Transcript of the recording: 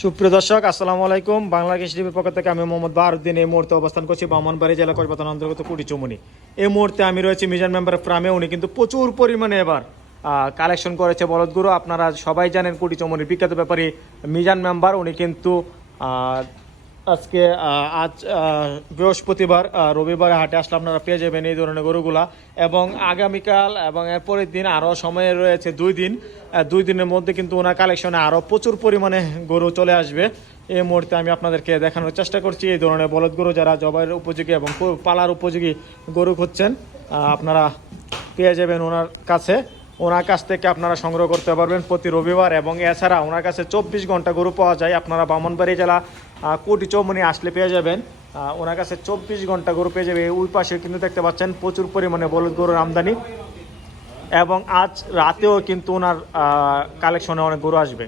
সুপ্রিয় দর্শক, আসসালামু আলাইকুম। বাংলাদেশ টিভির পক্ষ থেকে আমি মোহাম্মদ বাহারুদ্দিন এই মুহূর্তে অবস্থান করছি ব্রাহ্মণবাড়িয়া জেলা কসবা থানার অন্তর্গত কুটিচুমনি। এই মুহূর্তে আমি রয়েছি মিজান মেম্বারের ফার্মে। উনি কিন্তু প্রচুর পরিমাণে এবার কালেকশন করেছে বলদগুলো। আপনারা সবাই জানেন কুটিচুমনির বিখ্যাত ব্যাপারী মিজান মেম্বার। উনি কিন্তু আজকে আজ বৃহস্পতিবার, রবিবার হাটে আসলে আপনারা পেয়ে যাবেন এই ধরনের গরুগুলা। এবং আগামীকাল এবং এর পরের দিন আরও সময় রয়েছে 2 দিন। 2 দিনের মধ্যে কিন্তু ওনার কালেকশনে আরও প্রচুর পরিমাণে গরু চলে আসবে। এই মুহূর্তে আমি আপনাদেরকে দেখানোর চেষ্টা করছি এই ধরনের বলদ গরু যারা জবাইয়ের উপযোগী এবং পালার উপযোগী গরু খুঁজছেন, আপনারা পেয়ে যাবেন ওনার কাছে। ওনার কাছ থেকে আপনারা সংগ্রহ করতে পারবেন প্রতি রবিবার। এবং এছাড়া ওনার কাছে 24 ঘন্টা গরু পাওয়া যায়। আপনারা ব্রাহ্মণবাড়িয়া জেলা কুটিচুমনি আসলে পেয়ে যাবেন ওনার কাছে 24 ঘন্টা গরু পেয়ে যাবে। ওই পাশে কিন্তু দেখতে পাচ্ছেন প্রচুর পরিমাণে বলদ গরুর আমদানি। এবং আজ রাতেও কিন্তু ওনার কালেকশনে অনেক গরু আসবে।